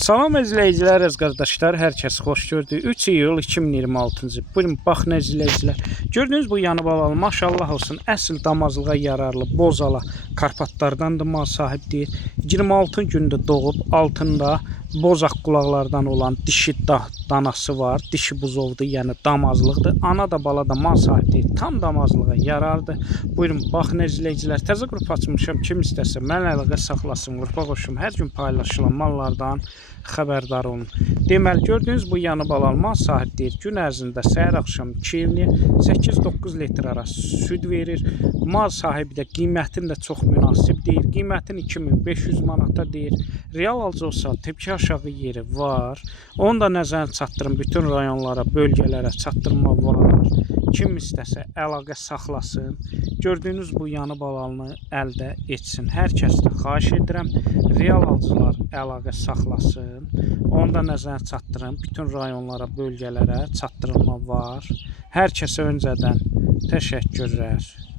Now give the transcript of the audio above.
Salam izləyicilər, qardaşlar, hər kəs xoş gördük. 3 iyul 2026-cı. Buyurun, baxın izləyicilər. Gördüyünüz bu yanı balalı, maşallah olsun, əsl damazlığa yararlı bozala Karpatlardandır mal sahibdir. 26 gündə doğub, altında bozaq qulaqlardan olan dişi danası var. Dişi buzovdur, yəni damazlıqdır. Ana da bala da mal sahibdir. Tam damazlığa yarardır. Buyurun, baxın izləyicilər. Təzə qrup açmışam. Kim istəsə mənə əlaqə saxlasın. Qrupa qoşum. Hər gün paylaşılan mallardan xəbərdar olun. Deməli, gördüyünüz bu yanı balalı mal sahibdir. Gün ərzində səhər axşam 8-9 litr arası süd verir. Mal sahibi də qiymətini də çox münasib deyir. Qiymətini 2500 manata deyir. Real alıcı olsa tepki aşağı yeri var. Onu da nəzərə çatdırın. Bütün rayonlara, bölgələrə çatdırma var. Kim istəsə əlaqə saxlasın. Gördüyünüz bu yanı balalını əldə etsin. Hər kəsdən xahiş edirəm. Real alıcılar əlaqə saxlasın. Onu da nəzərə çatdırın. Bütün rayonlara, bölgələrə çatdırılma var. Hər kəsə öncədən təşəkkürlər.